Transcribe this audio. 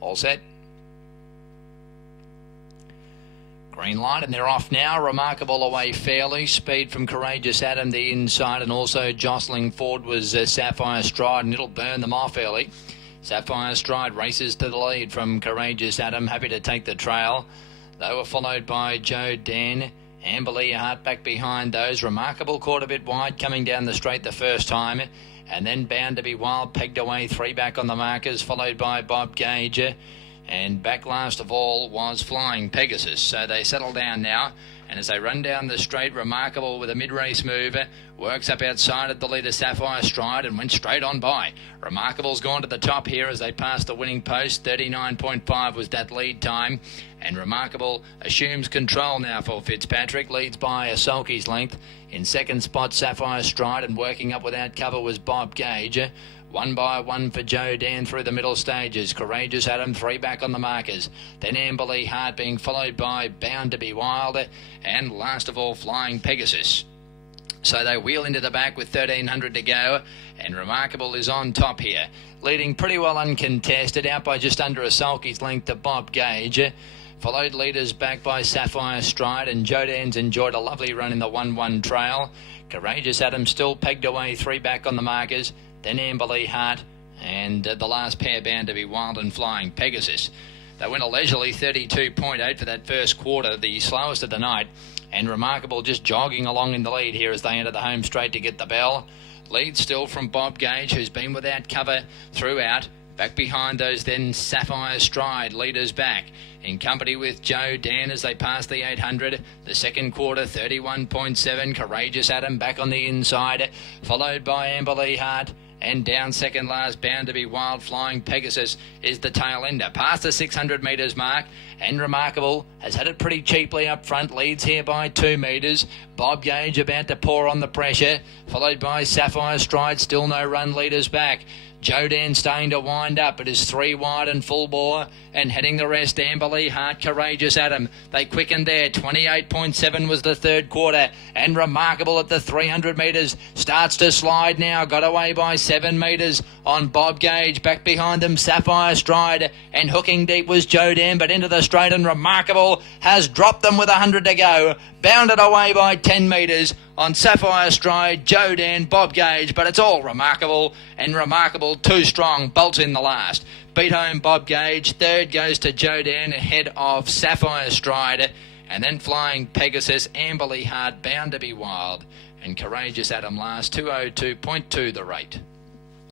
All set. Green light, and they're off now. Remarkable away fairly. Speed from Courageous Adam the inside, and also jostling forward was Sapphire Stride, and it'll burn them off early. Sapphire Stride races to the lead from Courageous Adam, happy to take the trail. They were followed by Joe Dan. Amberley Hart back behind those. Remarkable caught a bit wide coming down the straight the first time, and then Bound to be Wild pegged away 3 back on the markers, followed by Bob Gage. And back last of all was Flying Pegasus. So they settle down now, and as they run down the straight, Remarkable with a mid-race move works up outside of the leader Sapphire Stride and went straight on by. Remarkable's gone to the top here as they pass the winning post. 39.5 was that lead time, and Remarkable assumes control now for Fitzpatrick. Leads by a sulky's length. In second spot, Sapphire Stride, and working up without cover was Bob Gage. 1 by 1 for Joe Dan through the middle stages. Courageous Adam 3 back on the markers. Then Amberley Hart being followed by Bound to be Wild, and last of all Flying Pegasus. So they wheel into the back with 1,300 to go, and Remarkable is on top here, leading pretty well uncontested, out by just under a sulky's length to Bob Gage. Followed leaders back by Sapphire Stride, and Joe Dan's enjoyed a lovely run in the 1-1 trail. Courageous Adam still pegged away 3 back on the markers. Then Amberley Hart, and the last pair Bound to be Wild and Flying Pegasus. They went a leisurely 32.8 for that first quarter, the slowest of the night, and Remarkable just jogging along in the lead here as they enter the home straight to get the bell. Lead still from Bob Gage, who's been without cover throughout. Back behind those then Sapphire Stride, leaders back, in company with Joe Dan as they pass the 800. The second quarter, 31.7. Courageous Adam back on the inside, followed by Amberley Hart. And down second last, Bound to be Wild, Flying Pegasus is the tail ender. Past the 600 metres mark, and Remarkable has had it pretty cheaply up front. Leads here by 2 metres. Bob Gage about to pour on the pressure, followed by Sapphire Stride. Still no run, leaders back. Joe Dan staying to wind up. It is 3 wide and full bore, and heading the rest, Amberley Hart, Courageous Adam. They quickened there. 28.7 was the third quarter, and Remarkable at the 300 metres starts to slide now. Got away by 7 metres on Bob Gage. Back behind them, Sapphire Stride, and hooking deep was Joe Dan, but into the straight, and Remarkable has dropped them with 100 to go. Bounded away by 10 metres on Sapphire Stride, Joe Dan, Bob Gage, but it's all Remarkable, and Remarkable too strong, bolts in the last. Beat home Bob Gage. Third goes to Joe Dan ahead of Sapphire Stride, and then Flying Pegasus, Amberley Hart, Bound to be Wild, and Courageous Adam last. 202.2 the rate.